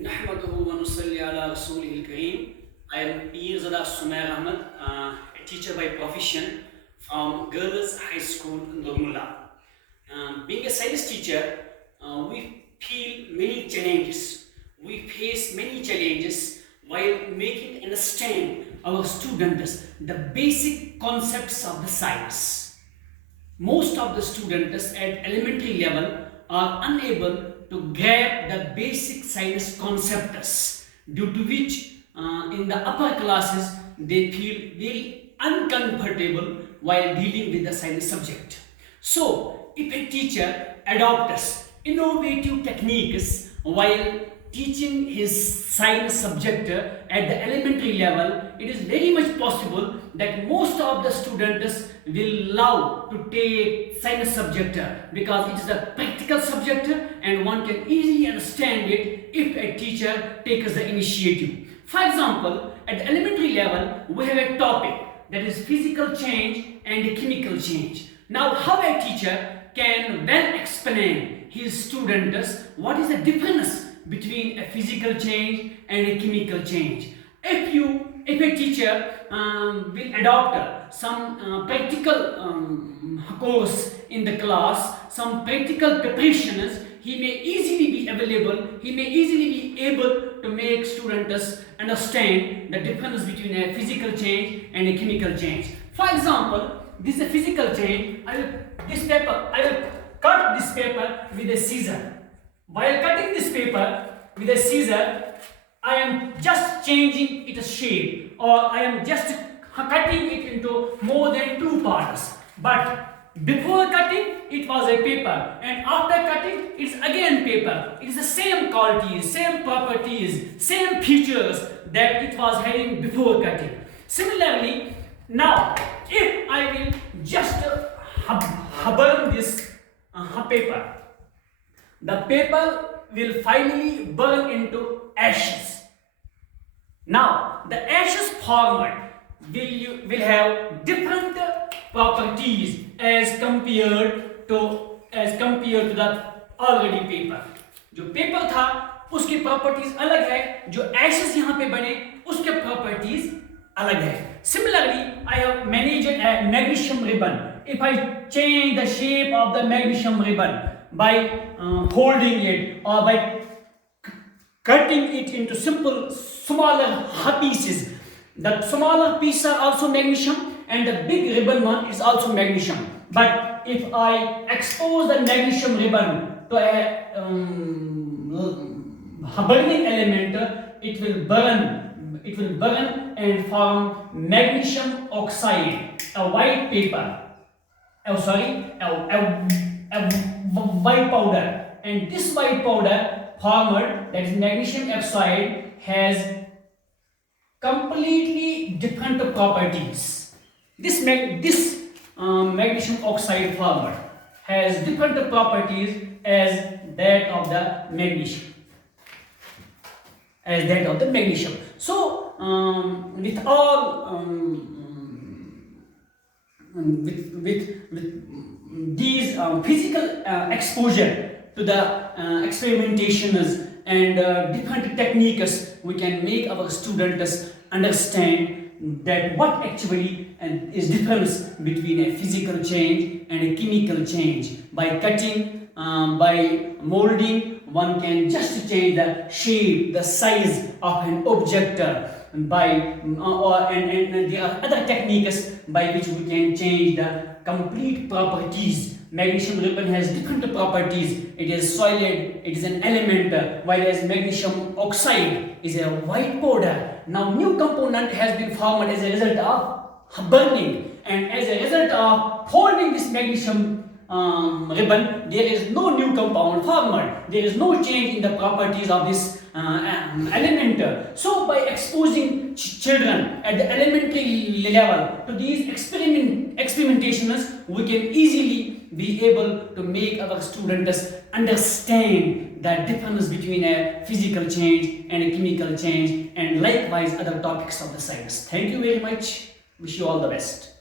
نحمده ونصلي على رسوله الكريم. I am Peerzada Sumair Ahmad, a teacher by profession from Girls High School in DRUGMULLA. Being a science teacher, we feel many challenges. We face many challenges while making understand our students the basic concepts of the science. Most of the students at elementary level are unable to grab the basic science concepts, due to which in the upper classes they feel very uncomfortable while dealing with the science subject. So if a teacher adopts innovative techniques while teaching his science subject at the elementary level, it is very much possible that most of the students will love to take science subject because it is a practical subject and one can easily understand it if a teacher takes the initiative. For example, at the elementary level, we have a topic that is physical change and chemical change. Now, how a teacher can well explain his students what is the difference between a physical change and a chemical change. If a teacher will adopt some practical course in the class, some practical preparations, he may easily be available, he may easily be able to make students understand the difference between a physical change and a chemical change. For example, this is a physical change. I will cut this paper with a scissor. While cutting this paper with a scissor, I am just changing its shape, or I am just cutting it into more than two parts. But before cutting, it was a paper, and after cutting, it's again paper. It is the same qualities, same properties, same features that it was having before cutting. Similarly, now if I will just burn this paper, the paper will finally burn into ashes. Now, the ashes formed will have different properties as compared to the already paper. जो paper था उसकी properties अलग है, जो ashes यहाँ पे बने उसके प्रॉपर्टीज अलग है. Similarly, I have managed a magnesium ribbon. If I change the shape of the magnesium ribbon by folding it or by cutting it into simple smaller pieces, the smaller pieces are also magnesium and the big ribbon one is also magnesium. But if I expose the magnesium ribbon to a burning element, it will burn and form magnesium oxide, a white paper. A white powder, and this white powder formed, that is magnesium oxide, has completely different properties. This magnesium oxide formed has different properties as that of the magnesium. So with all with these physical exposure to the experimentations and different techniques, we can make our students understand that what actually is difference between a physical change and a chemical change. By cutting, by molding, one can just change the shape, the size of an object. And there are other techniques by which we can change the complete properties. Magnesium ribbon has different properties. It is solid, it is an element, whereas magnesium oxide is a white powder. Now new component has been formed as a result of burning, and as a result of folding this magnesium ribbon, there is no new compound formed. There is no change in the properties of this element. So by exposing children at the elementary level to these experimentations, we can easily be able to make our students understand the difference between a physical change and a chemical change, and likewise other topics of the science. Thank you very much. Wish you all the best.